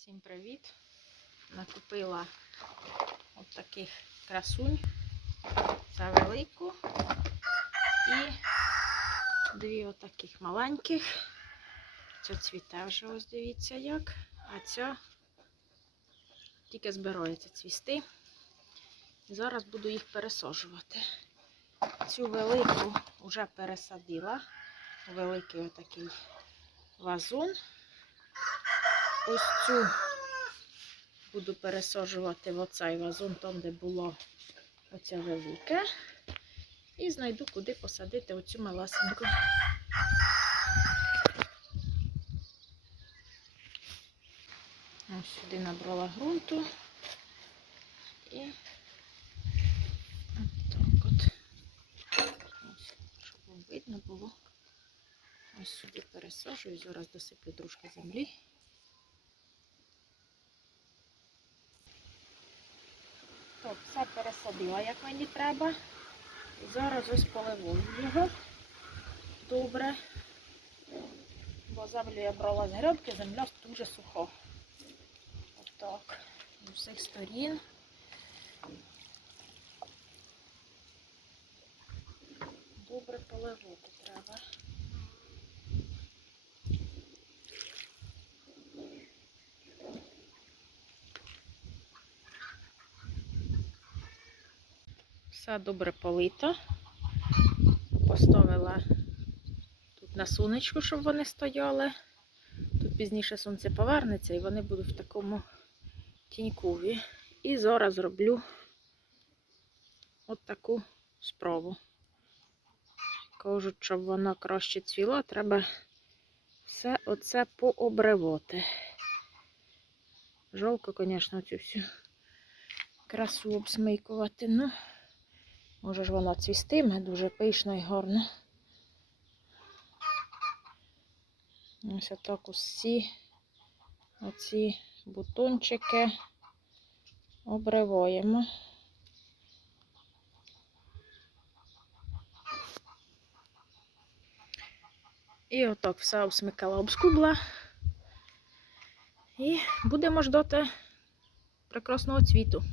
Всім привіт! Накупила от таких красунь. Це велику і дві отаких маленьких. Ця цвіте вже ось дивіться як, а ця тільки збирається цвісти. І зараз буду їх пересаджувати. Цю велику вже пересадила у великий отакий вазон. Ось цю буду пересаджувати в оцей вазон, там, де було оця велике. І знайду, куди посадити оцю маласеньку. Ось сюди набрала ґрунту. І отак от. Ось, щоб вам видно було. Ось сюди пересаджую, зараз досиплю трошки землі. Так, все пересадила, як мені треба. Зараз ось поливаю його добре. Бо землю я брала з грядки, земля дуже суха. Отак. З усіх сторін. Добре поливати треба. Все добре полито. Поставила тут на сонечку, щоб вони стояли. Тут пізніше сонце повернеться і вони будуть в такому тінькові. І зараз зроблю от таку справу. Кажуть, щоб вона краще цвіла, треба все оце пообривати. Жалко, звісно, цю всю красу обсмикувати. Ну, може ж вона цвістиме дуже пишно і гарно. Ось отак усі оці бутончики обриваємо. І отак все обсмикала, обскубла. І будемо ждати прекрасного цвіту.